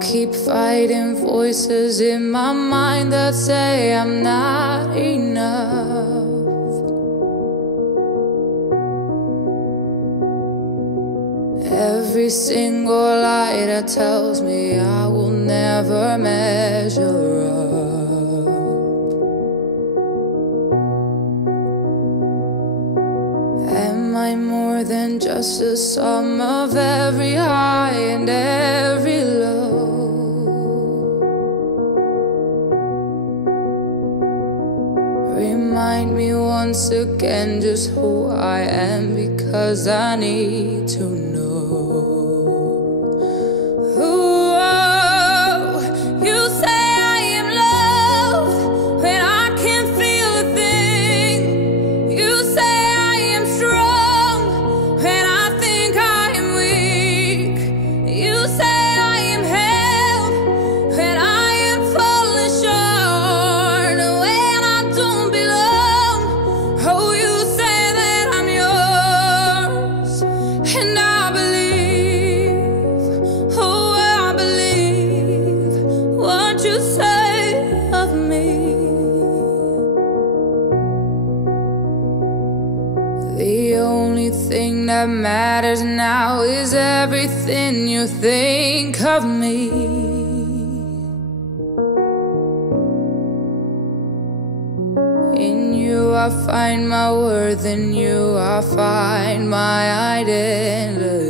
keep fighting voices in my mind that say I'm not enough. Every single lie that tells me I will never measure up. Am I more than just a sum of every high and every low? Remind me once again just who I am, because I need to know. That matters now is everything you think of me. In you I find my worth, in you I find my identity.